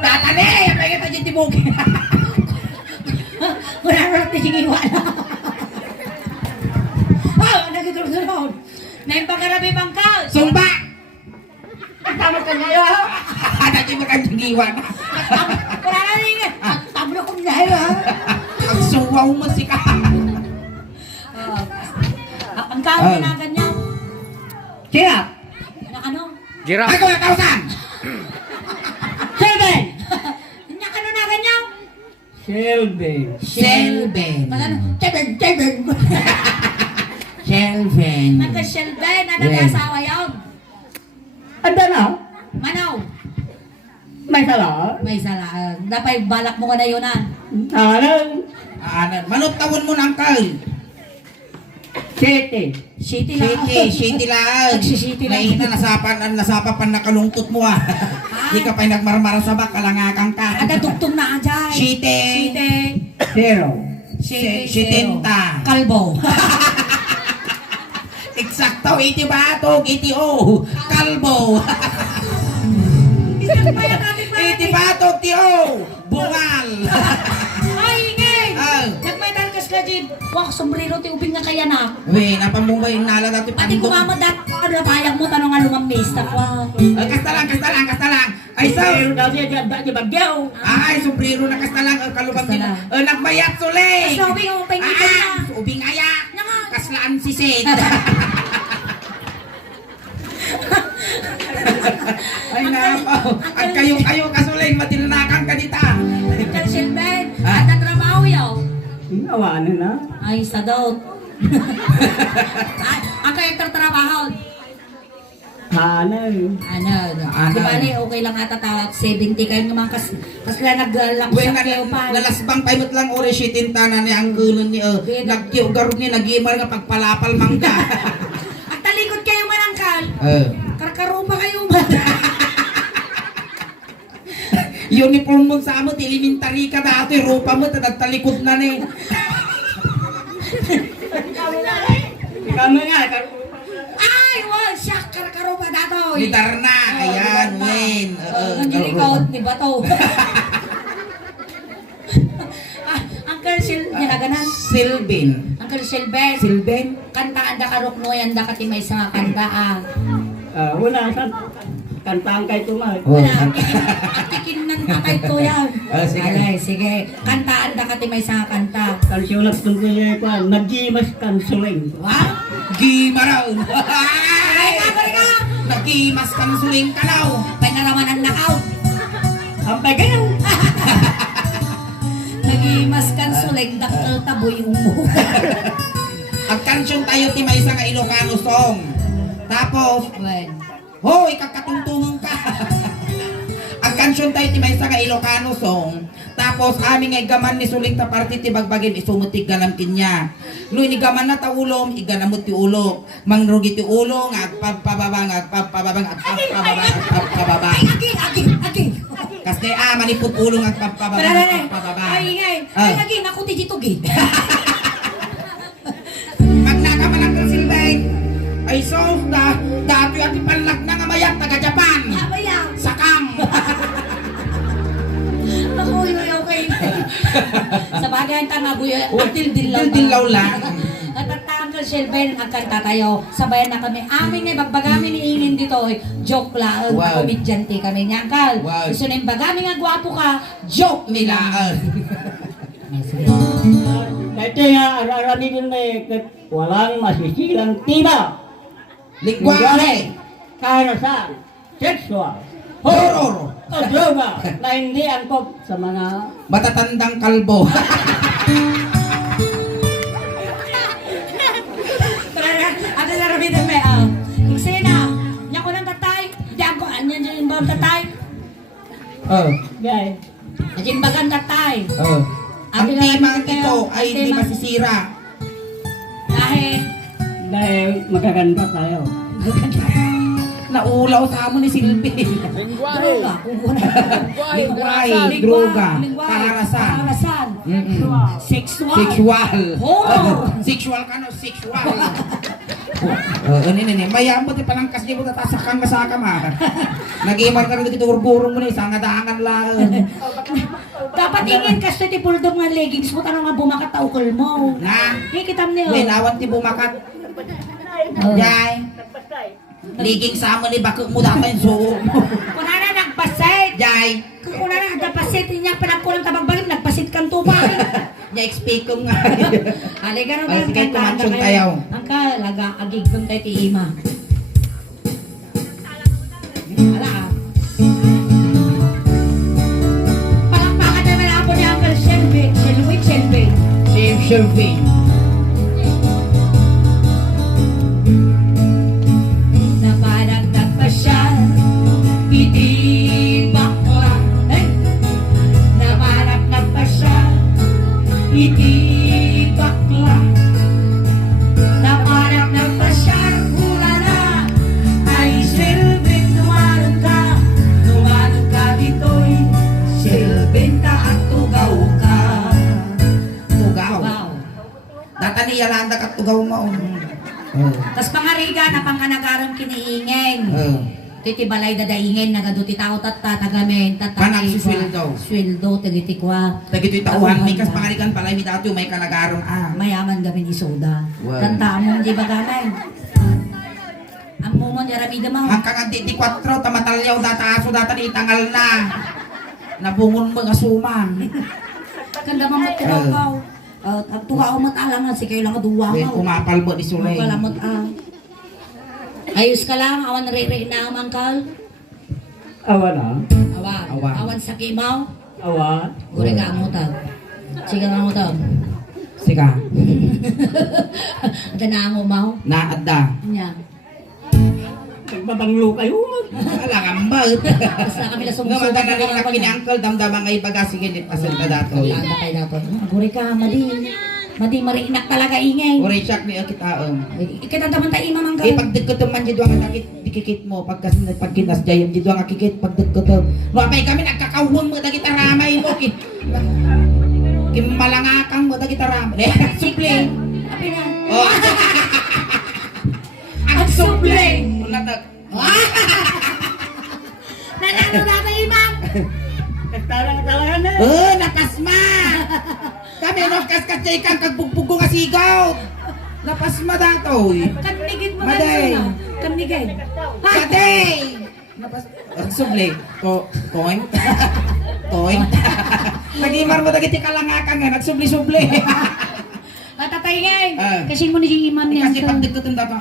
Tatali! Apa kita jadi bukit? Wala natin yung iwala. Oh, nagigulog-gulog. Na yung pagkarabi bangkaw. Sumba! Tama ka ngayon, ha? Nanti makan jigiwan. Wala na rin eh. Tablo ko ngayon, ha? Ang suwaw mo si ka. Ang kaon na ganyan. Kaya? Ano? Giraffe. Ako na tausan! Seven! Ano na ganyan? Shelby. Shelben. Magano? Seven! Shelben. Nagka-Shelben. Ano na asawa yun? Anda na? Manaw. May sala? May sala. Dapat balak mo ka na yun, ha? Ano? Manot tawon mo ng kal. City. City lang. Shitty lang. Nagsisiti lang. Nasapan pa nakalungtot mo ah. Di ka pa nagmarmara sa bak, kalangakang ka. Ada tugtong na dyan. Shitty. Zero. Shitinta. Kalbo. Eksakto, iti batog, iti o. Kalbo. Isang pa yan natin pa. Iti batog, ti o. Bungal. Ay, ingay! Ah. Nagmaitan ka sila, Jim. Wak, sombrero, ti ubing nga kaya na. Uy, napamumbay nala dati Pati kumamad at ano na payag mo, tanong nga lumamis. Takwa. Kasta lang. Ay, so. Zero daw siya dyan di bagyaw. Ay, sombrero na kasta lang. Kalubang din. Kasta Nagbayat suli. Mas ubing ang pengitan na. Ubing aya. Nga. Kaslaan si Sid. Ay, napaw. At kayo kasulay, matilnakan ka dita. Kal Shelben. Ah. At natrabaho yaw. Awanan na. Ay, sa daw. Ang kayo trabaho. Hanay. Ano? Di ba okay lang ata tawag 70 kayo naman kas lang Uy, naglalaksak kayo pa. nalasbang tayo lang ori shitinta na ni ang gulon ni nagkiugarog ni nagimar nga pagpalapal mangga. At talikod kayo manangkal. Karkarupa kayo man. Uniform mo sa amo, elementary ka dati, rupa mo, talikod na ni. Kami nga. Ay, wow, siya karkarupa dato. Gitar na, ayan, Wayne. Nandilikod ni Bato. Uncle Sil, nilaganan. Silbin. Uncle Silben. Silben? Kantaan da karok no yan da kati may sa kanta ah. Una sa kantang kay tumal. Oh, Wala, atikin ng tatay to yan. Sige. Alay, sige. Kantaan da kati may sa kanta. Kalsyulak kung kaya ko, nag-gimas kansuling. Wow! Gimaraw. Ay, ka! Nagimas kang suling kalaw. Pinaramanan na out. Ang pagayaw. Nagimas kan suleg dakal taboy umo. Ang kansyon tayo ti may nga Ilocano song. Tapos, Wen. hoy, kakatungtungan ka. Ang kansyon tayo ti may nga Ilocano song. Tapos, aming ay gaman ni suling ta party ti bagbagin isumutig ganam kinya. Luy ni gaman na taulom, iganamot ti ulo. Mangrugi ti ulo, ngagpababang, ngagpababang. Agi. Kasi manipot ulo, ngagpababang, Ay, ingay. Ay, agi, naku ti jitugi. Magnakaman ang Silvain. Ay, so, dati at ipalak na nga mayat, taga Japan. Abaya. Sakam. Ako, okay. Sa bagay, tama, buya. Dilaw lang. At Uncle Shelben, ang kanta tayo. Sabayan na kami. Amin na bagbagami ni Ingin dito. Joke lang. Wow. Komedyante kami niya, Uncle. Wow. Gusto na yung bagami nga gwapo ka. Joke nila. Dati nga, ararani din na walang masisilang tiba. Ligwahe. Kaya sa sexual. Horror. O droga na hindi angkop sa mga Matatandang kalbo. Ano na rin na may Sina, niya ko ng tatay. Diyan ko, anyan yung bang tatay. gay. Ajing bagang tatay. Ang timang ito ay hindi masisira. Dahil, Dahil magaganda tayo. Naulaw sa amo ni Silvi. droga. Lingway, droga, karahasan. Sexual. Sexual. Horror. Sexual ka no, sexual. Ini. Mayaan mo, ti palangkas niyo mo tatasakang masaka ma. Nag-iimar ka rin dito, urburong mo na isang nadangan lang. Dapat ingin kasi ti puldog nga leggings mo, tanong nga bumakat taukol mo. Na? Hikitam niyo. Uy, nawan ti bumakat. Jay. Liging sa mo ni bakit mo dapat yung suo mo. Kuna na nagpasit. Jay. Kuna na nagpasit. Inya pinagkulang tabagbalim, nagpasit kang tupa. Jay, expect ko nga. Halika rin Ay, sige, kumansyon tayo. Ang kalaga, agig kong tayo ti Ima. Ala ah. Palakpakan naman ako ni Uncle Shelby. Shelby. Shelby. Napadagdag pa siya. Hindi bakla. Napadagdag pa siya. Hindi bakla. Napadagdag pa siya. Hula na. Ay Shelby, tumalog ka dito'y Shelby ka at tugaw ka. Tugaw. Wow. Data ni Yolanda ka tugaw mo. Oh. Tas pangariga na pangkanagaram kiniingin. Oh. Titi balay dadaingin nagaduti tao tatagamen Panak si sweldo. Sweldo tagiti kwa. Tagito'y tauhan, may kas pangalikan pala, may dati may kalagaron. Mayaman gamin isoda. Wow. Tanta mo di bagamay. Ang mumon yaramida mo. Hanggang di 4, tamatalyaw data aso data ni tangal na. Nabungon mga suman. Kanda mamot tiraw. At tuwa mat alang si kayo lang duwa May mo. kumapal mo di sulay. Kalamot ayos ka lang awan re na mangkal. Awa na. Awan. Awan. Awan sa kimaw. Awa. Gure ka mo tag. Sige nga mo tag. Sika, Ata na mo mau. naadda. Nya. Nagbabanglo kayo. Alang ambal. Basta kami na Nga sumusunod. matagal rin laki ni Uncle, damdamang ay bagasig hindi pasal ka dato. Tanda kayo dato. Gure ka madi. Madi mariinak talaga ingay. Uri siyak ni akitaom. Ikatanda tayo imam ang Pagdagkot man dito ang nakit dikikit mo pagkas pagkinas jayem dito ang akikit pagdagkot. No apay kami nagkakawon mo dagit ramay mo kit. Kim malangakang mo dagit ramay. Supling. Api na. Oh. Ang supling. Wala tag. Nanalo na tayo imam. Nagtalang-talangan na. Napasma. Kami no kaskatay kang kagbugbugo nga sigaw. Napasma datoy. Kanigid mo Maday. ganun. Kanigid. Katay! Ang suble. Toing. Toing. Nag-imar mo dagiti kalangakang nga. Nagsubli-subli. Katatay ngay. Ah. Kasi mo ni si imam niya. Kasi pagdagkotan dato.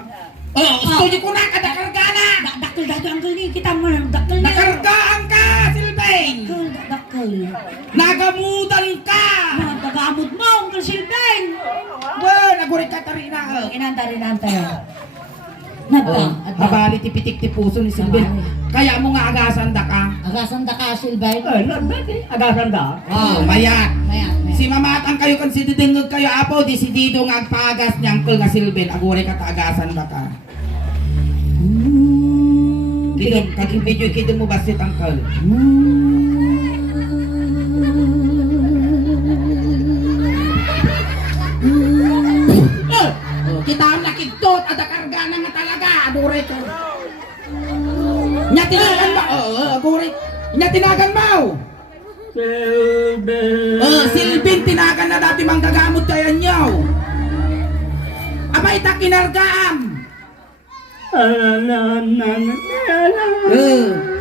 Oh, studio ko na kadakargana. Dakkel dato uncle ni kita mo dakkel na. Nakargaan ka, Silvain. Dakkel. Nagamutan ka. Nagagamot mo uncle Silvain. Well, nagurit ka tarina. Inantay. Nagda. Habali tipitik ti puso ni Silvain. Kaya mo nga agasan da ka. Agasan da ka Silvain. Agasan da. Oh, mayat. Mayat. Si mamatang kayo kan si didengog kayo apo di si Dido nga agpagas ni Uncle nga Silben agure ka taagasan ba ka. Dido kaging video kido mo basit Uncle. Kita ang nakigtot at kargana nga talaga agure ka. Nya tinagan ba? Agure. Nya tinagan mo. Silbin tinagan na dati mang gagamot kaya nyaw. Abay ta kinargaam.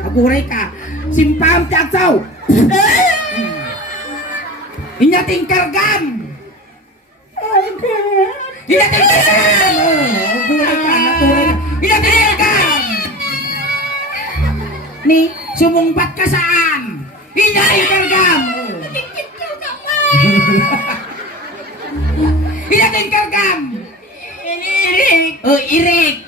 Aguray ka. Simpam ti agsaw. Inyating kargam. Inyating kargam. Aguray ka. Naturay ka. Inyating kargam. Ni, sumungbat ka saan? Inyating kargam. Inyating kargam. Irik.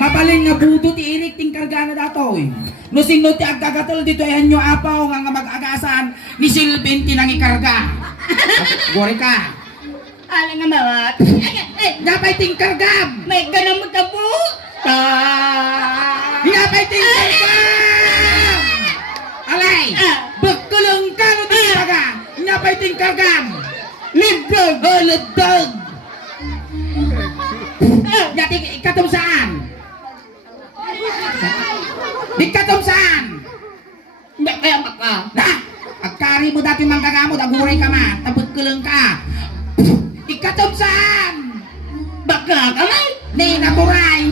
Mabalin nga budot ti irik ting kargana datoy. No sino ti aggagatol dito ayan nyo apaw nga mag-agasan ni Silvin tinang ikarga. Gori ka. Alang nga mawat. Napay ting kargam. May ganang magtapo. Napay ting kargam. Alay. Bagkulong ka no ting karga. Napay ting kargam. Lidog. Lidog. Nyati ikatom saan? Ikatom saan? Hindi kaya baka. Na, agkari mo dati manggagamot, aguray ka man, tabot kulong ka. Ikatom saan? Baka kamay. Ni naburay.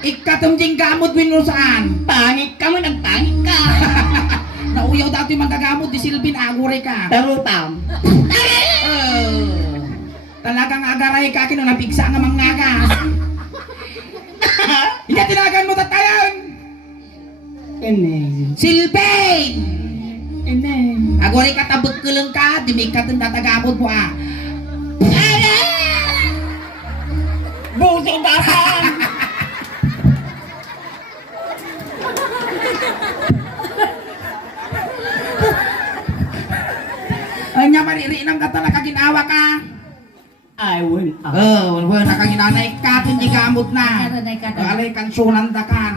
Ikatom ding gamot wino saan? Pangit ka mo, nagpangit ka. Nauyaw dati manggagamot, di silbin, aguray ka. Tarutam. Talagang agaray ka, kinunapigsa nga mangagas. Hindi tinagan mo tatayan. Ini. Silbin! Ini. Aguray ka, tabot kulong ka, di may katong tatagamot mo ah. Buso baka. Ay nga mariri ng kata nakaginawa ka. I will. Wala nakaginanay ka, hindi gamot na. Katanay ka. Alay kansunan dakan.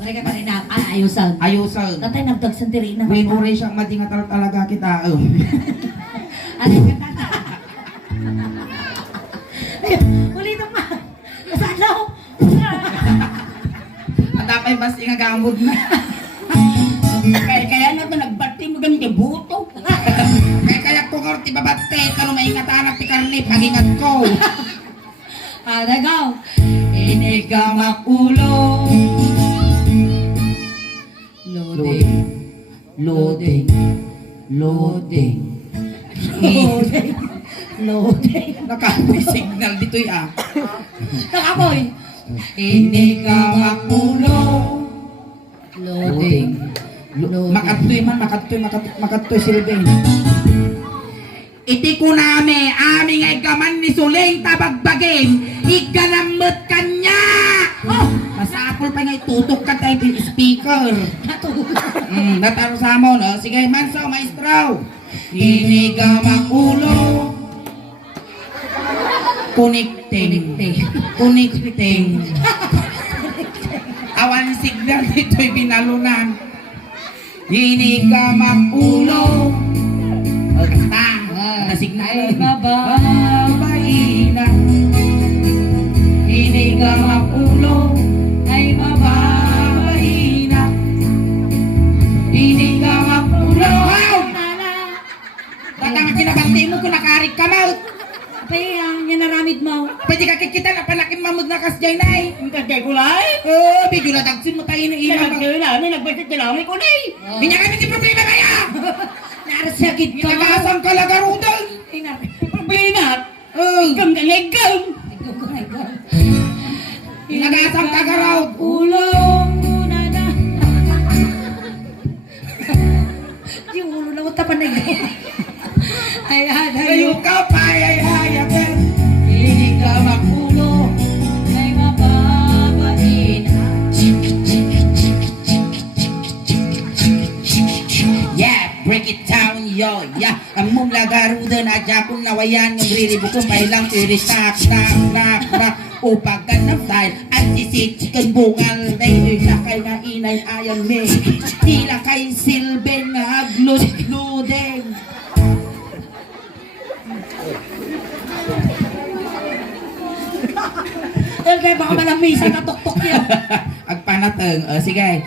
Wala ka tayo na ayusan. Ayusan. Tatay nagdagsan tiri na. Winuri siyang madingatal talaga kita. Ano ka tata? Ulit ma. Kasalaw. At apay bas ingagamot na. Kaya na ito nagbati mo ganyan buto. Kaya ko nga ti babate, kano maingatanak ti karni, pagingat ko. Aragaw. Ini ka makulo. Loading. Loading. Loading. Loading. Loading. Nakapoy signal dito ah. Nakapoy. Ini ka makulo. Loading. Makatoy silbing. Iti ko nami, aming ay gaman ni Suling tabagbagin, iganamot kanya! Oh! Masapol pa nga itutok ka tayo yung speaker. Nataro sa mo, no? Sige, manso, maestro. Inigamang ulo. Connecting. Connecting. Awan signal dito'y binalunan. Inigamang ulo. O, kanta. Kanta signal. Ay baba. Babaina. Inigamang ulo. Ay Babaina. Inigamang ulo. Wow! Tatang kinabante mo kung nakarik ka mo. Pay ang yan naramid mo. Pwede ka kikita na panakin mamod na kasjay na eh. Ang kagay ko lang. Oh, bigyo na tagsin mo tayo na Kaya ina. nagkailangan, nagbasit na lang ko na eh. Hindi kami di problema kaya. Narasakit ka. Inagasang ka lagarudan. Binat. Oh, Gam-gam-gam. inagasang ka garaw. Ulong muna na. Di ulo na mo tapan na yun. Ayan, Ayaw ka pa, ayayayagan. Hindi ka makulo. ay mababain. Yeah, break it down, yo, yeah. Ang mong lagarudan at yakong nawayan ng riribo kong pailang iris nak. Upag ka ng style at sisitikan bungal na ilakay na inay ayang me. Ilakay silben na aglud-ludeng. Kaya baka malamisa na tuktok yan. Agpanateng, sige.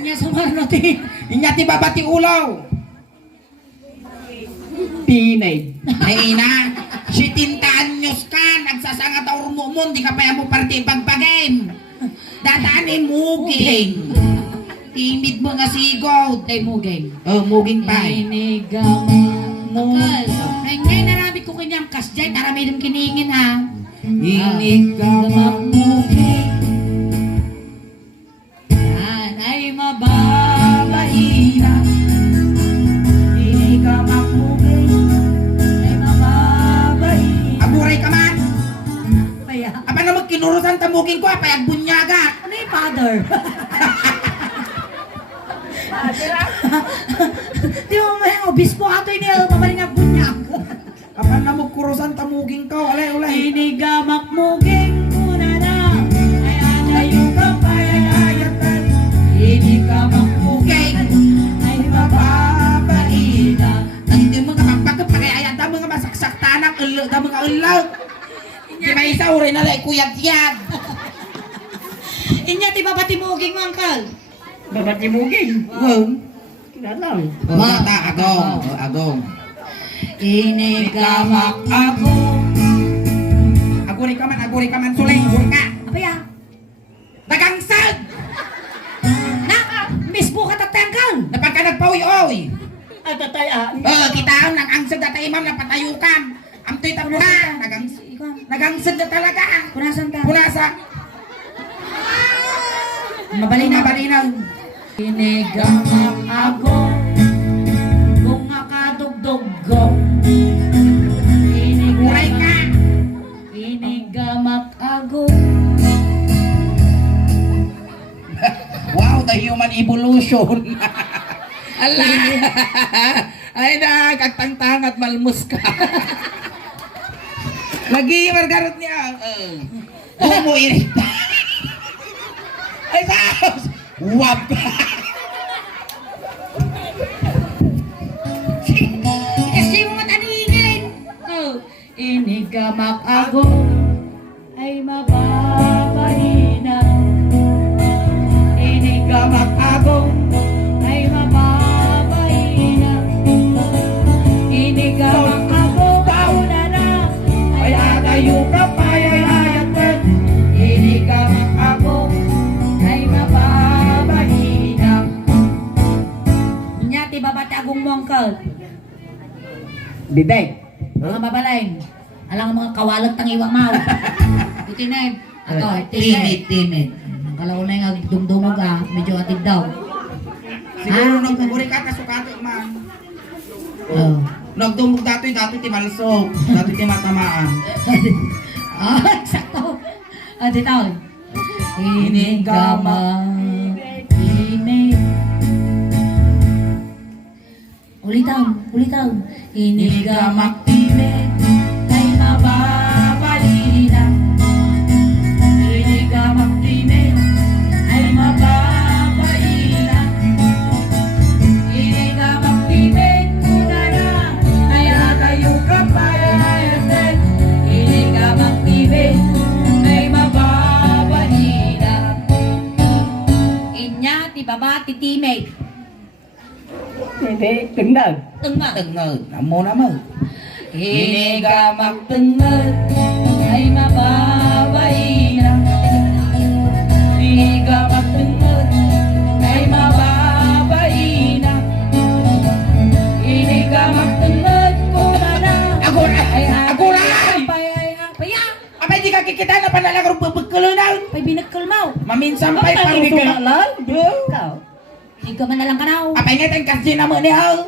Niya sumarno ti. Inyati babati ulaw. Pinay. Ay na, 70 anyos ka, nagsasangat ang rumumon, di ka pa mo parte pagpagin. Dadanin muging. Timid mo nga sigod. Tay mugeng. Oh, muging pa. Inigamang mukal. Ay ngay naramid ko kanyang kasjay, naramid ang kiningin ha. Inigamang muging. Yan ay mababaina. Inigamang muging. Ay mababaina. Aburay ka man. Kaya, Apa na magkinurusan tamuging ko, apayag bunyaga. ano yung father? Di mo may obispo ato ini mamaling ang bunyak. Apa na magkurusan tamuging ko, alay. Inigamak mugeng muna na. Ay anayo ka pa ayayatan. Inigamak mugeng. Ay mababaina. Ang hindi mo kapagpagod, pagayayat ang mga masaksak tanang, mga ulag. Di may may sauray na lang kuyat-yat. Inya ti babatimuging mo, Uncle. Babatimugin. Wow. Kinalang. Mata, agong. Agong. Inigamak ako. Aguri ka man, suling, aguri ka. Apa ya? Nagangsad! Na, mismo ka tatanggal. Napagkanagpawi, oy. At tatayaan. Kita ang angsad na tayo, ma'am, napatayukan. Amtoy tapura, nagangsad na talaga. Punasan ka. Punasa. Mabalinaw. Inigamak ako. Kung makadugdog ko. Uray ka. Inigamak ako. Wow, the human evolution. Ala. Ay na, kagtangtang at malmus ka. Lagi margarot niya. Humo irita. Ay saos. Wap ka. Kasi mo mataningin. Oh, inigamak ako. Ay mababahina. Inigamak ako. Ay mababahina. Inigamak ako. Pauna na. Ay agayo ka pa. Ay ayatan. Inigamak ako. Ay mababahina. Nyati babatagong mongkal. Bibay. Mga babalain. Alang mga kawalag tang iwang mau. Buti na yun. Ato, Timid. Ang kalaw na yung dumdumog medyo atid daw. Siguro nung paguri ka, kasukato, ma'am. Oh. Nagdumog dato'y ti malsok. Dato'y ti matamaan. Sakto. Dito. Inigamak. Init. Ulitaw. Inigamak init. Kay mababalina. Inigamak init. Ay mababalina. Inigamak init. Kuna na. Kaya kayo kapayayatin. Inigamak init. Ay mababalina. Inya ti baba ti teammate. Bibay. Tengag. Tengah. Amo na mo. Inigamak tengah ay mababay na. Inigamak tengah ay mababay na. Inigamak tengah kuna na. Agura! Paya. Abay, di ka kikita na panalagaro pagkulunan. Pay binagkal mo. Maminsan pa'y Hindi ka paruto. lang. Ikaw. Hindi ka man na lang kanaw. Abay nga tayong kasi na mo niya.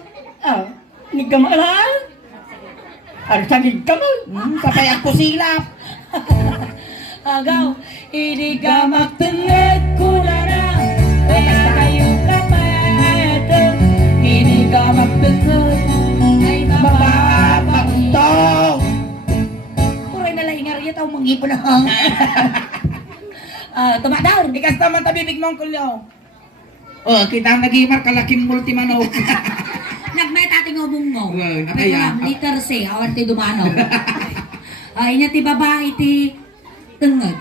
Hindi ka maalaan. Arsagig ka mo. Kapay ako silap. Agaw, inigamak tengah kuna na. Kaya kayo kapayatan. Inigamak tengah ay mababay na. Tong! Puray na lang ingar yun, tao mangipon na. Tumadar. Ikas naman tabibig mong kulyo. Oh, kita ang nag-imar kalaking multimano. Nagmay tating ubong mo. Well, Apay nakaya. ko liter C, awan ti dumanaw. Ay niya ti babae ti tengad.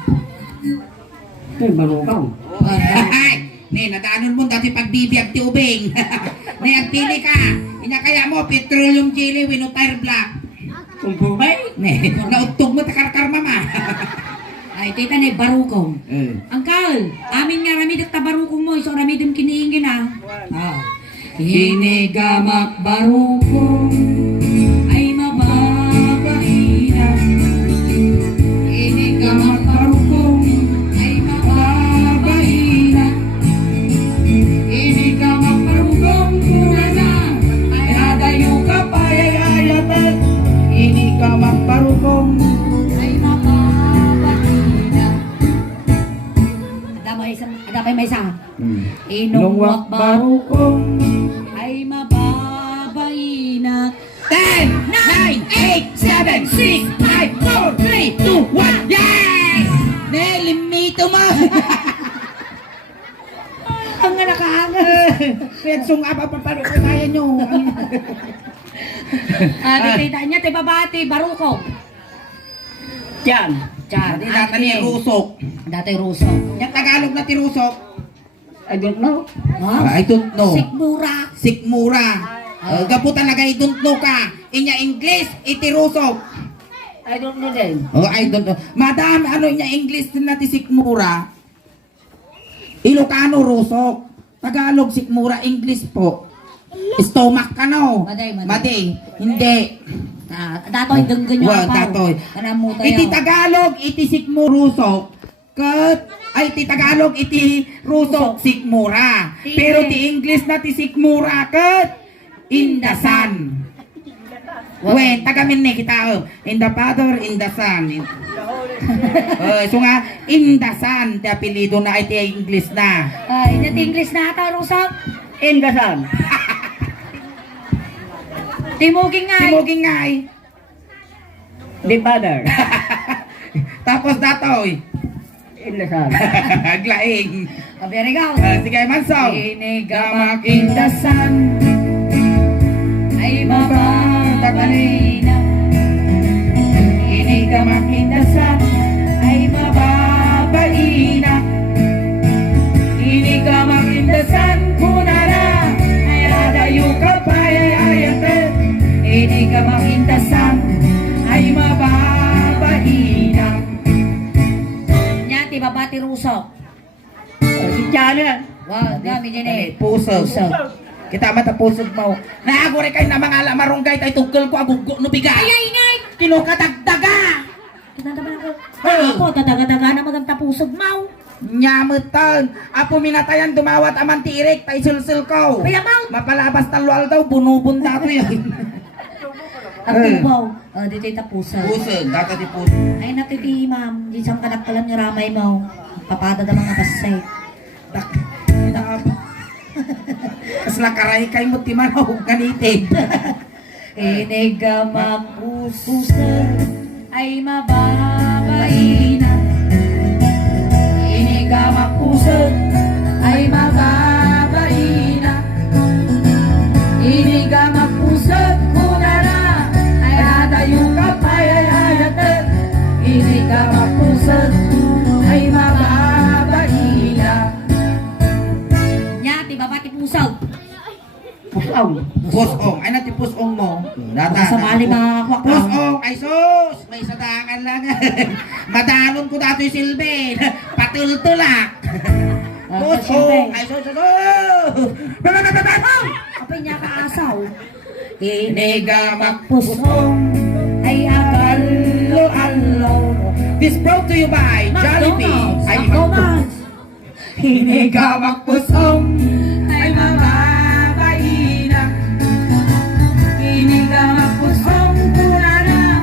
Ito, barukaw. Ay, ne, nadaanon mo dati pagbibiyag ti ubing. Ne, ang pili ka. Inya kaya mo, petroleum jelly, wino tire black. Kung bubay. Ne, nautog mo takarkar mama. Ay tita ni barukong. Angkal, amin nga ramidak ta barukong mo, so ramidem kiniingin ha. Hinigamak barukong ay mababahina. Hinigamak barukong ay mababahina. Hinigamak barukong kuna na ay adayo ka pa ay ayatan. Inigamak parukong. Ay mababahina. Adamay may isa. Inungwak barukong ay mababahina. 10, 9, 8, 7, 6, 5, 4, 3, 2, 1, yes! Ne, limito mo! Ang nga nakaangas. Petsong apa pa paro ko kaya nyo. Tita niya, te babati, barukong. Tiyan. Char. Di data ni Rusok. Dati Ruso. Yung Tagalog na ti Rusok. I don't know. Ha? I don't know. Sikmura. Sikmura. Gapo talaga I don't know ka. Inya English, iti Rusok. I don't know din. Oh, I don't know. Madam, ano niya English din natin Sikmura? Ilocano, Rusok. Tagalog, Sikmura, English po. Stomach ka no? Maday. Maday. Hindi. Datoy denggan yung Well, datoy. Kanamo tayo. Iti Tagalog, iti Sikmura, Rusok. Iti Tagalog, iti Rusok, Sikmura. Pero ti English na ti Sikmura, in the sun. Wen, tagamin ni kita. In the Father, in the Son. So nga, in the Sun, ti apelido na iti English na. Inat English na ata, Rusok. In the sun. Timuging nga. Simuging ngay. The father. Tapos datoy. In the sun. Aglaing. Very good. Sige, Mansaw. Inigamak in the sun. Ay mababaiina. Inigamak in the sun. Ay mababaiina. Inigamak in the sun. Kunana. Ay adayu kapayayayate. Inigamak in the sun. Ay mababaiina. Nyati babati rusok. Si Chana. Wow, dami dyan eh. Pusog. Pusog. Kita mata pusog mo. Naagore kay na mga alamarunggay tay tungkol ko agugo no biga. Ay, ingay! Kinukadagdaga. Kinatabanan ko. Oh. Ako, tadaga-daga na maganda pusog mau. Nyamutan. Apo minatayan dumawat aman tirik tay sulsul ko. Kaya mau. Mapalabas talual daw bunubun dato yan. Ang tubaw. Dito yung pusog. Pusog. Dato di pusog. Ay, natiti, ma'am. Di siyang kanaktalan niya ramay mau. Papada na mga basay. Kas lakaray kay mo timanaw ganitid. Inigamak pusog ay mababaina. Inigamak pusog ay mababaina. Inigamak pusog kunana ay adayu kapayayayate. Inigamak pusog ay mababaina. Nyati babati pusog. Pusong. Pusong. Ay nati pusong mo. Data. Sa mali mga kwakwa. Pusong. Ay sus. May sadangan lang. Madalon ko dato yung silbi. Patultulak. Pusong. Ay sus. Kapay niya kaasaw. Inigamak Pusong ay agalo-alo. This brought to you by Jollibee. Ay, McDonald's. Inigamak pusong ay mababaina. Inigamak pusong kunana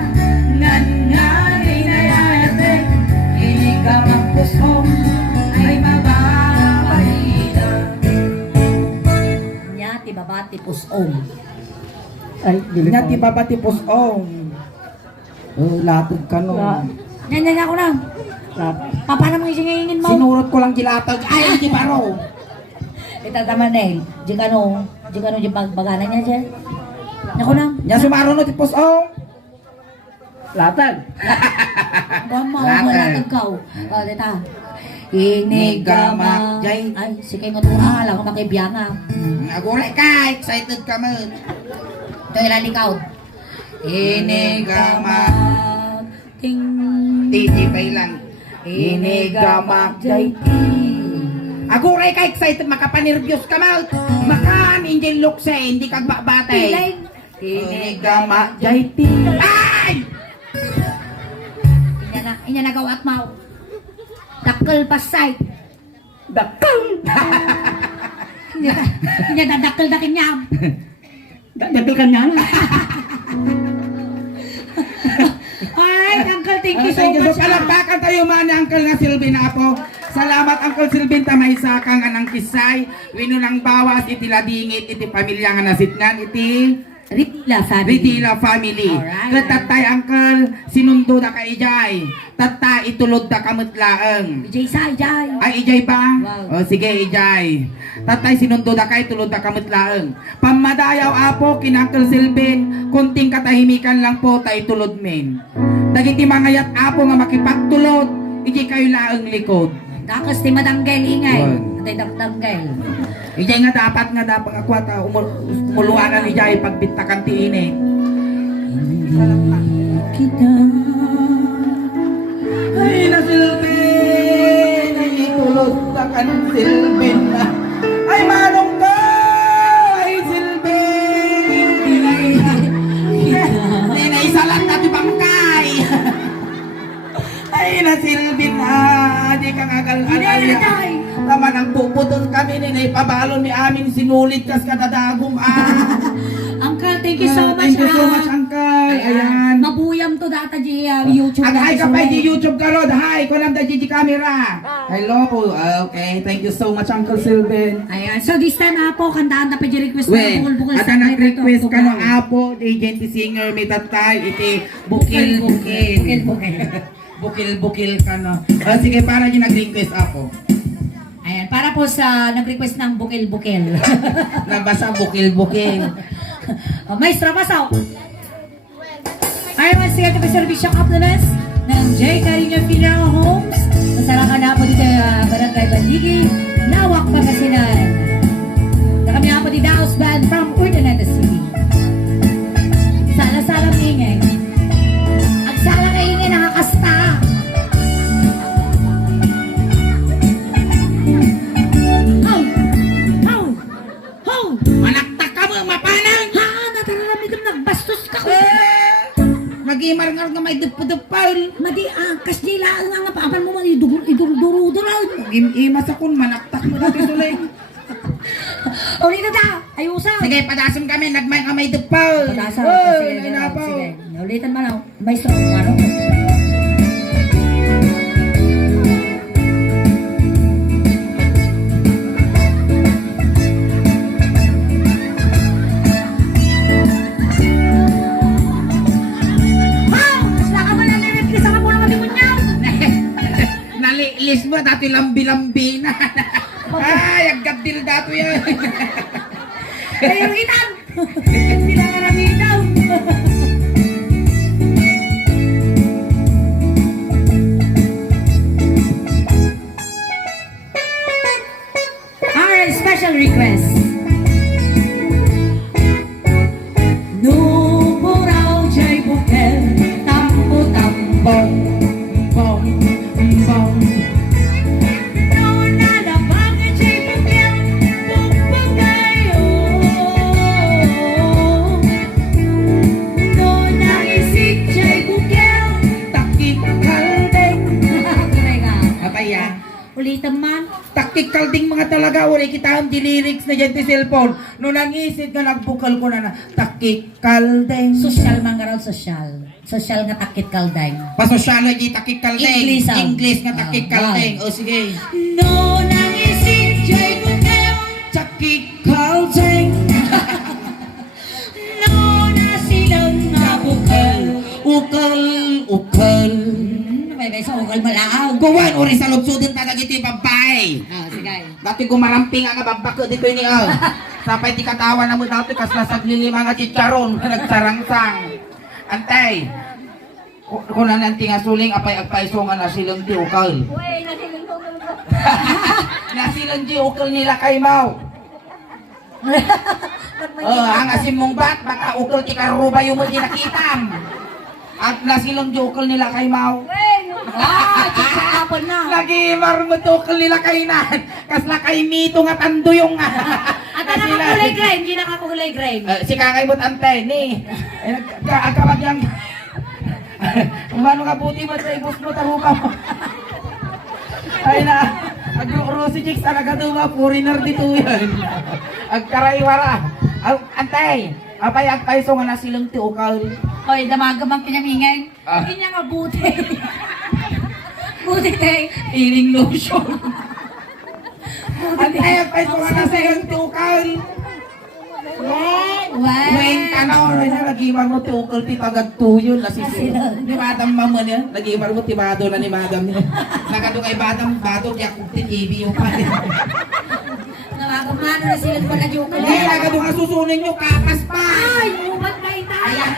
nganngani na yayate. Inigamak pusong ay mababaina. Nyati babati pusong. Ay, dili ko. Nyati babati pusong. Latod ka no. Nyanyan ako na. Papa naman isingingin mo. Sinurot ko lang gilatag. Ay, di paro. Itataman eh. Di ka no di pagbagalan niya dyan. Naku na. Nya sumaro no ti pusong. Latag. Gama, Lahat. wala tagkaw. Dita. Inigamak. Jay. Ay, sige nga ito. Alam ko makibiyanga. Agore ka, excited ka mo. Ito ilalikaw. Inigamak. Ting. TG pa lang. Inigamak jay. Aguray ka excited makapanervyos ka mal. Makan hindi lukse hindi kag babatay. Pilay. Inigamak jay. Ay! Inya nagawat mau. Dakkel pasay. Dakang. Inya dadakkel dakin niya. Dakang ka niya. Ay, Uncle, thank you so Thank you. much. So, palakpakan tayo man ni Uncle nga Silvin na po. Salamat Uncle Silvin tamay sakang anang kisay. Wino nang bawas iti ladingit iti pamilya nga nasitngan iti Ritla family. Ritila family. Alright. Tatay Uncle sinundo da ka ijay. Tata itulod da kamutlaeng. Jay Sai, Jay. Ay ijay ba? Wow. O sige ijay. Tatay sinundo da kay tulod da kamutlaeng. Pamadayaw apo kin Uncle Silvin, kunting katahimikan lang po tay tulod men. Dagiti mangayat apo nga makipagtulot, iji kayo laang likod. Dakas ti madanggal ingay. Wow. Atay danggal. Iji nga dapat ako at umuluanan ni Jai pagbintakan ti ini. Kita. Ay nasilbin, ay itulot na kan silbin na. Ay manong ka, ay silbin. Ninay salat na ti bangkay. Ay nasilbin na, di ka ngagal-alaya. Taman ang puputol kami ninay pabalon ni amin sinulit kas kadadagong Uncle, thank you so much. Thank you so much, Uncle. Ayan. Mabuyam to data di YouTube. Ang hi dati ka pa suway. di YouTube ka Rod. Hi, ko lang di camera. Hello po. Okay, thank you so much, Uncle Sylvan. Ayan. So this time po, kandaan na pa di request na Wen, bukol-bukol at ang request ka no apo, di gente singer, may tatay, iti bukil-bukil. Bukil-bukil ka no. Sige, para yung nag-request ako. Ayan, para po sa nag-request ng bukil-bukil. Nabasa bukil-bukil. Maestro, masaw! Ayaw mas siya ito servisyong compliments ng J. Cariño Funeral Homes. Masarakan na po dito Barangay Bandigi, Lawak, Pangasinan. Na kami nga po di Daos Band from Urdaneta City. Sala-salang ingay. Ang sala ka ingay nakakasta. How? How? How? Manaktak ka mo, mapanang! Ha? Natararamid kang nagbastos ka. Mag-imarngar nga may dupudupal. Madi angkas nila ang nga paapan mo man idurudurudurud. Mag-imas akong manaktak mo dati sulay. Ulit na ta. Ayusa. Sige, padasam kami, nagmay nga may dupal. Pagkasa. Oy, Sige, nainapaw. sige. Ulitan man ako. May strong ano. Nalilis mo, dati lambi-lambi na. Ay, agad dil dato yan. Ayun itan. Sila karamihan daw. Our special request. Nupuraw jay bukel, tampo-tampong, bong, bong. Nuna na mga jay bukel, bumbong kayo. Nuna isip jay bukel, Takik kaldeng. Kaya nga. Abaya. Ulitan man. Takik kaldeng mga talaga. Uri kita ang lyrics na dyan ti cellphone. Nung nangisit nga nagbukal ko na takik kaldeng. Social man nga raw, social. Social nga takit kaldeng. Pasosyalo di takik kaldeng. English, ah. English nga takik Ah, kaldeng. O sige. No nang isip jay bukel. Takik kaldeng. No na silang nabukal. Ukal, ukal. May sa ukal malaaw. Kuwan, uri sa lugsudin taga ito yung babae. Ah, sige. Dati gumaramping nga babako dito ni Sapay ti katawa na mo dati kas nasaglili mga chicharon na nagsarangsang. Antay. Kung nanti nga suling apay agpaiso nga nasilong ti ukal. Uy, nasiling ko. Nasilong ti ukal nila kay Mau. Ang asim mong bat, baka ukal ti karuba yung mo di nakitam. At nasilong ti ukal nila kay Mau. Ah, kapon na. Lagi marmutukal nila kay nan. Kas na kay mito nga tando yung nga. At ang nakakulay grain, hindi nakakulay grain. Si kakay mo't antay ni. Agkabag yang. Umano ka buti mo sa ibos mo tarupa mo. Ay na. Agro-rosi chicks talaga tuwa. Foreigner dito yan. Agkaraiwara. Antay. Apay agpaiso nga nasilang ti ukal. Hoy, damagamang kinyamingay. Ah. Kinya nga buti. Buti tayo. Iring lotion. Antay agpaiso nga nasilang ti ukal. Wen tanaw na lagi mo ti ukol ti tagad tuyo nasisi. Ni madam mama niya, lagi mo ti bado na ni madam niya. Nakado kay badam bado kaya kung ti TV yung pa. Namagamano na sila pala joke Hindi nakado nga susunin nyo kapas pa. Ay, umat na ita. Ayan,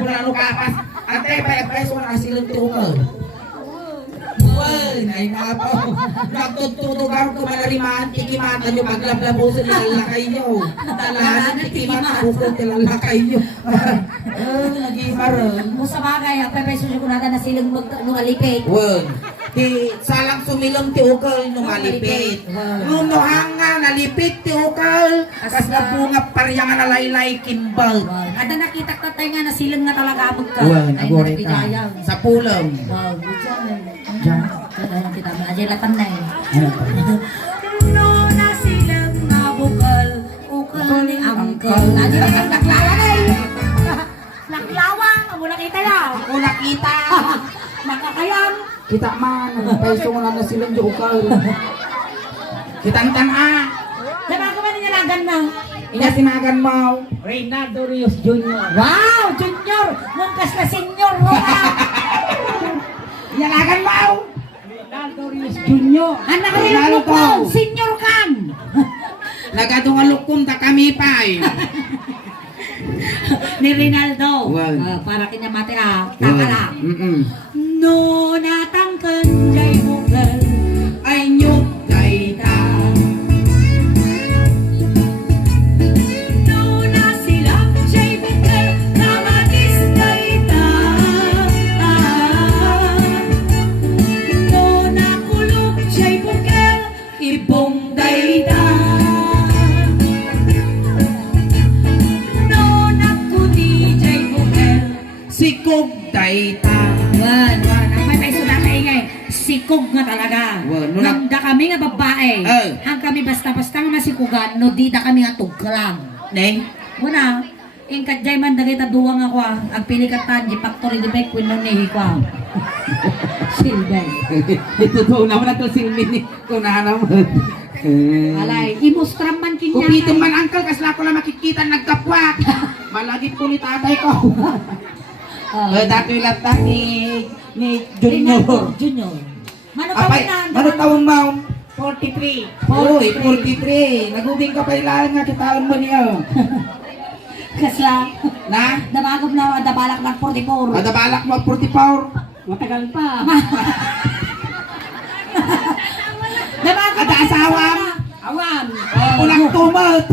wala no kapas. At Matay pa nagpreso na asilang tuko. Wan, ay napo. Nagtututugar ko malarimaan, tikimatan nyo, paglablabusin nilalakay nyo. Talahan, tikimatan, ukol nilalakay nyo. Nag-imaron. Kung sa bagay, ang pepeso ko natin na silang nungalipit. Wan, ti salang sumilong ti ukol nung malipit. Nung nuhanga, nalipit ti ukol. Kas na bunga pariyang nga nalaylay kimbal. Ada nakita ka tayo nga na silang na talaga magka. Wan, Ay, agore ka. nagpigayang. Sa pulang. Wow, good job. Diyan. Kaya kita ba? Ajay latan na eh. Ano? No na silang nabukal, ukal ni Uncle. Ajay latan naklawa na eh. Naklawa, amo nakita na. Ako nakita. Makakayang. Kita man, peso mo na silang jukal. Kitang Diba ko ba ninalagan na? Inasinagan mo. Reynaldo Rios Jr. Wow, junior! Mungkas na senior mo na! Inalagan mo. Reynaldo Rios Jr. Anak ko yung Lalo lupo! ko. Senior kan! Nagatungalukom ta kami pa eh. Ni Rinaldo. Wow. Para kinyamate kakala. Mm-mm. No natangkan jay bugal. Ay nyug dayta. No na silap jay bugal. Kamatis dayta. No na kulog jay bugal. Ibong dayta. No na kuni jay bugal. Sikog dayta. Wan, ang may peso na kaingay. Sikog nga talaga. Wan, no Nang da kami nga babae. Ang kami basta-basta nga masikugan, no di da kami nga tugkram. Neng. Muna, yung kadjay man dagay taduwang ako ang pili katan, di factory di pek kwin nihi ko. Silbe. Ito to na wala to silbi ni kunahan mo. Alay, imustram man kinya. Kupitin man angkel kasla ko lang makikita nagkapwat. Malagit ko ni tatay ko. Dati lata ni Junior. Junior. Mano pa Apay, na? ano taon mo? 43. Uy, 43. Nagubing ka pa ilan nga kita mo niya. Kasla. Na? Dabagog na dabalak ng 44. Ada balak mo 44. Matagal pa. Dabagog Ada asawam. Awan. Ulang tumat.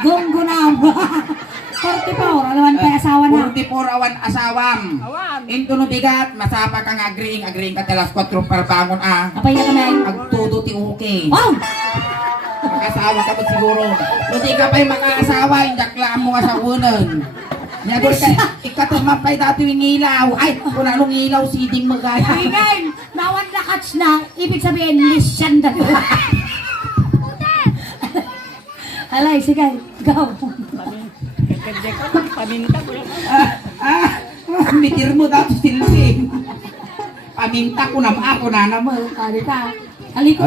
Gunggunaw. 44, ano man pa asawa na. 44 awan asawam. Awan. Into no bigat, masapa kang agring ka telas 4 per bangon ah. Apay na kami. Agtudo ti okay. Oh! Makasawa ka pa siguro. Hindi ka pa'y makaasawa, indaklaan mo nga sa unan. Nagol ka, ikatong mapay dati yung ilaw. Ay, kung anong ilaw, siding magaya. Ingay! Nawan na catch na, ibig sabihin, lisyan na. Alay, sige, go. Paminta ko lang. Mitir mo daw silbing. Paminta ko na ako na naman. Kali ka. Aliko,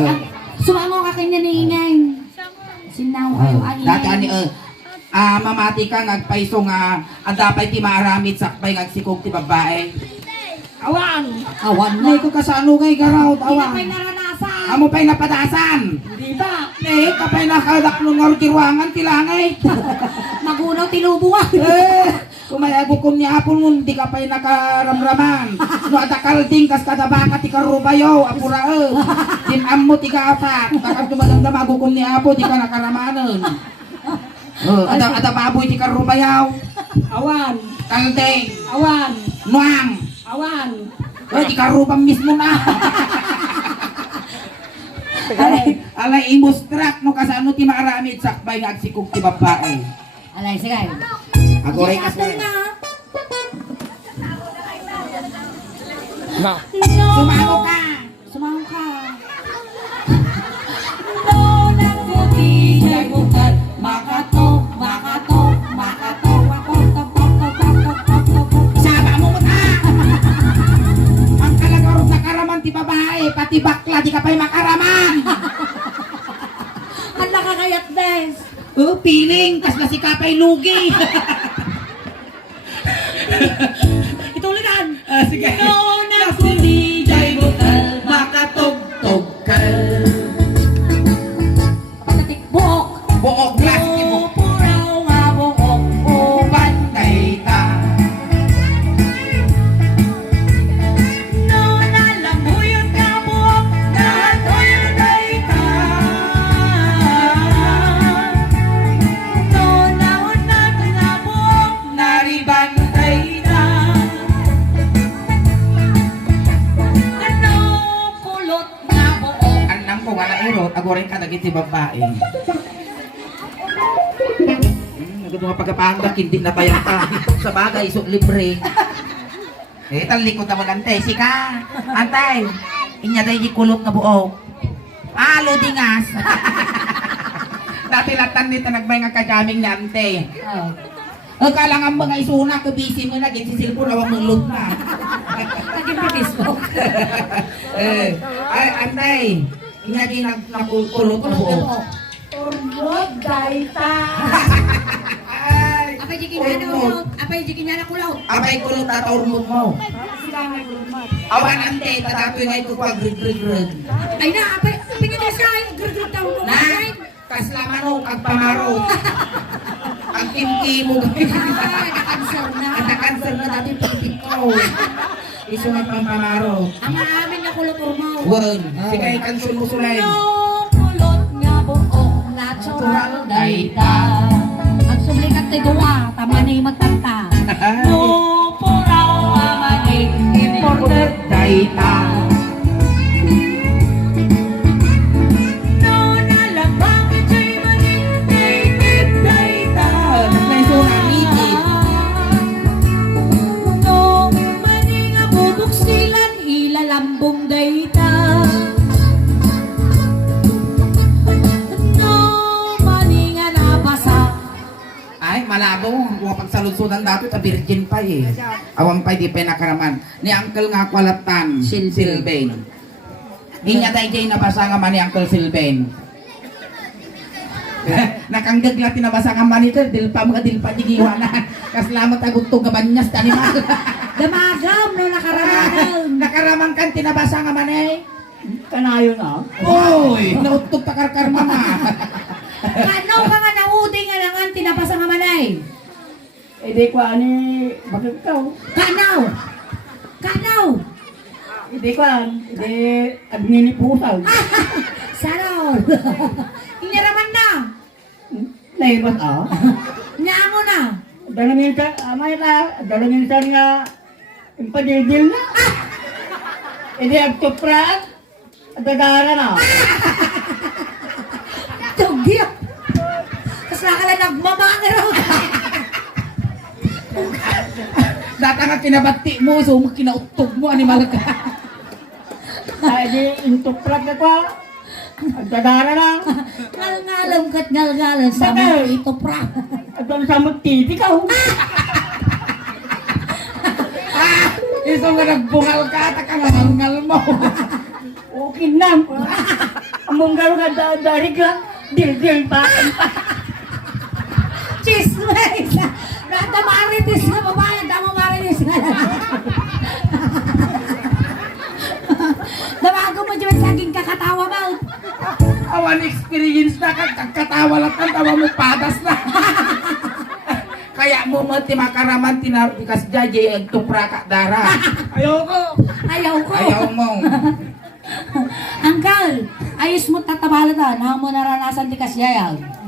sumango ka kanya ni Ingay. Sinaw kayo, ay Dati ani, mamati ka, ngagpaiso nga, ang dapat ti maaramid sakpay, ngagsikog ti babae. Awan. awan na. Nay ko kasano ngay garaw, Hindi na awa. pa'y naranasan. Amo pa'y napadasan. Hindi ba? Eh, kapay nakadaklong nga kirwangan, tilangay. Magunaw tilubuan. Kumayago kong niya hapon mo, di ka pa'y nakaramraman. No, adakal ding kas kadabaka ti karubayo, apura Dinam mo ti kaapak. Takag dumadamdamago kong niya hapon, di ka nakaramanan. Ada baboy ti karubayaw. Awan. Kaldeng, Awan. nuang. Awan. Di karubang mismo na. Alay imustrak no kasano ti maaramid sakbay nga agsikog ti babae. Alay, sige. Agoray Yes, kasi. na. Na. Sumago ka. Sumaw ka. No, nakuti niya bukat. Makatok, makatok, makatok, makatok, makatok. Saba mo ta. Ang kalagaro sa karaman ti babae, pati bakla di ka pa'y makaraman. Ang nakakayat, Des. Piling, kas na si kapay lugi. Itulikan. Sige. No, nakuti niya bukat. Makatog-tog ka. Patatik buhok. Buok glass ti buok. Puraw nga buhok. Uban kay ta. ti babae. Nagod mga pagkapandak, hindi na tayang ka. Sa bagay, so libre. Eh, talikod na magantay. Sika, antay. Inya tayo di kulot na buo. Dingas. Dati latan dito nagbay nga kajaming niya, ante. Oh. Kailangan mga isuna, kubisi mo na, ginsisilpo na wag mong loot na. Naging Facebook. Ay, antay. Inya di nagkulot na buo. Turmod, gaita. Ay, Apay jikin niya na kulot. Apay jikin niya na kulot. abay kulot na taurmod mo. Awan ante, tatatoy nga ito pag grig-grig-grig. Ay na, apay, pingin na siya. Grug-grug daw mo. Na, kaslamano, kag pamaro. Ang kim-kimo. Nakansel na. Ang nakanser na dati pagpit ko. Isunod pang pamaro. Ang aamin na kulot urmaw. Wan, sige, kansul mo sulay. No, kulot nga buok, natural dayta. Ang sublikat ni Dua, tama na yung magtanta. No, puraw, amanay, importer Daita. No, nalabang, ito'y maning native dayta. Nagsuna, native. No, maning abubok silan, ilalambong dayta. No, maning nabasa. Ay, malabo. Huwag pagsalunsunan dati, ta virgin pa eh. Awang pa, di pa nakaraman. Ni Uncle nga kwalatan, Silvain. Inya tayo dyan nabasa nga man ni Uncle Silvain. Nakanggag lang tinabasa nga man ito, dilpa mga dilpa digiwa na. Kaslamat agutog nga banyas tanimal. Damagam, no, nakaramangan. Nakaramang kan tinabasa nga man eh. Kanayo na. Oy, nautog takarkar mga. Kanaw ka nga naudi nga langan, tinapasa nga manay. Hindi ko ani, bakit ka? Kanaw! Kanaw! Hindi ko hindi agninipusaw. Saraw! Iniraman na! Naibas ah. Naamo na! Dala minsan nga, impadildil na. Hindi agtupraan, at dagara na. Tugyo! Tapos nakala nagmamangaraw ka! Data nga kinabati mo, so kinautog mo, animal ka. Ay di, intuprat na ko. At dagara na. Ngal-ngalam ka't ngal-ngalam sa mga ito pra. At doon sa magtiti ka. Iso nga nagbungal ka, takangangal mo. Okay na. Among garo ka darig lang. Dil-dil pa. Chismes! Rata maritis na babae, dama maritis na lang. Dawago mo dyan saging kakatawa mo. Awan experience na katawa lang ka, tawa mo patas na. Kaya mo ti makaraman tinarikas jaje ang tupra ka dara. Ayoko. Ayaw ko. Ayaw mo. Angkal, ayos mo tatabalan na. Nang mo naranasan di kasyayaw.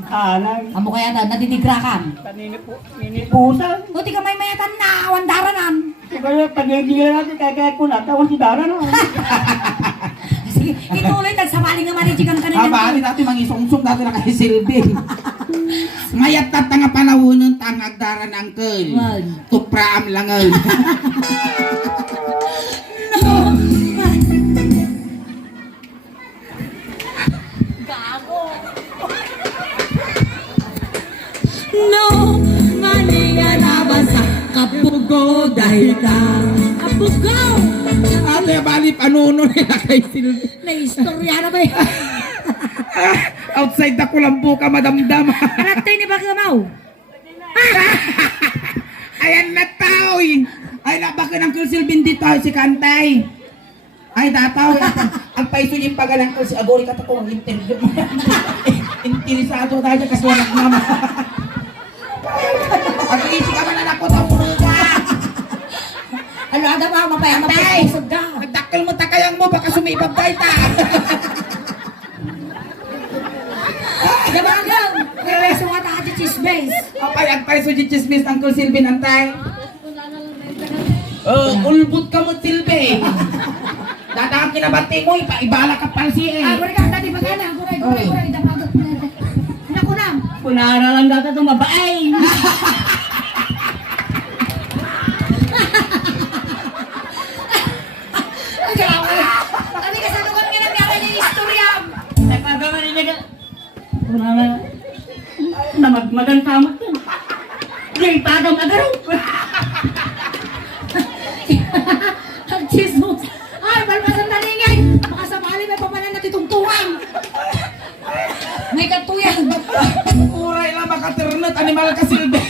Amo kaya na, naditigra ka. Ninipusan. Buti ka may mayatan na, wandaranan. Kaya pag-iigilan natin, kaya ko na, tawan si Dara no. Sige, ituloy tag sa maling nga marijikan ka na Habali natin mga isungsong dati na kasi silbi. Mayat tat nga panawunan tangag dara ng kel. Tupra am langal. No, maninga nabasa kapugo dahil ka. Kapugo! Ate bali panuno nila kay silbi. Naistorya na ba yun? Outside na kulambo ka madamdam. Anak tayo ni Bakamaw. Ayan na tao eh. Ay nabaka ng silbin dito si Kantay. Ay dataw. Ang paiso yung pagalang ko si Agori ka ko ang interview mo. Interesado tayo kasi walang mama. Ang isi ka man anak ko sa muna ka. Ano ada ba mapayang mapayang ka? Nagdakil mo takayang mo baka sumibab tayo ta. Dabagang! May peso nga tayo chismes. Apay ang paiso yung chismis ng Silbin antay. Ulbut ka mo silbi. Dadang kinabati mo, ipaibala ka palsi eh. Agore ka, tadi bagana. Agore. Kunara lang data itong babae. Kami kasalukan nga nangyari ng istorya. Nagpagawa nila ka. Kunara. Namagmagan tamat to. Hindi, pagam agaro. Ang chismos. Ay, palpasan talingay. Baka sa mali may pamanan na titungtungan. May katuyan. Uray lang makaternot, animal ka silbi.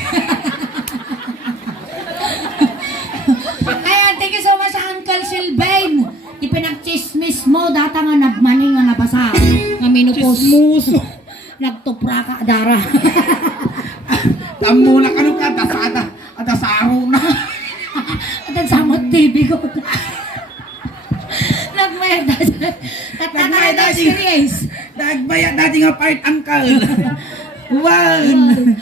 Ayan, thank you so much, Uncle Silvain. Ipinag-chismis mo, data nga nabmani nga nabasa. Nga minupos. Muso. Nagtupra ka, Dara. Tamula ka nung katasada. Atasaro na. At ang samot TV ko. Nagmayad na. Nagmayad na, experience. Nagbaya dati nga part, uncle. One.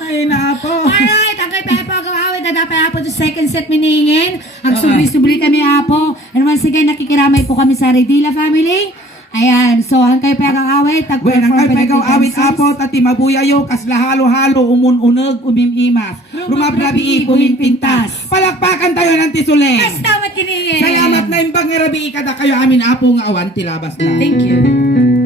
Ay, napo. Alright, ang kay Pepo Gawawit na dapat po sa second set miningin. Ang subli-subli kami apo. And once again, nakikiramay po kami sa Redila family. Ayan, so ang kay Pepo Gawawit, Bueno, ang kalpegaw awit apo, tati mabuyayo, kasla halo-halo, umun-unag, umimimas. Rumabrabi, pumimpintas. Palakpakan tayo ng tisule. Mas dapat kiningin. Salamat na imbang nga rabi ikada kayo amin apo nga awan tilabas na. Thank you.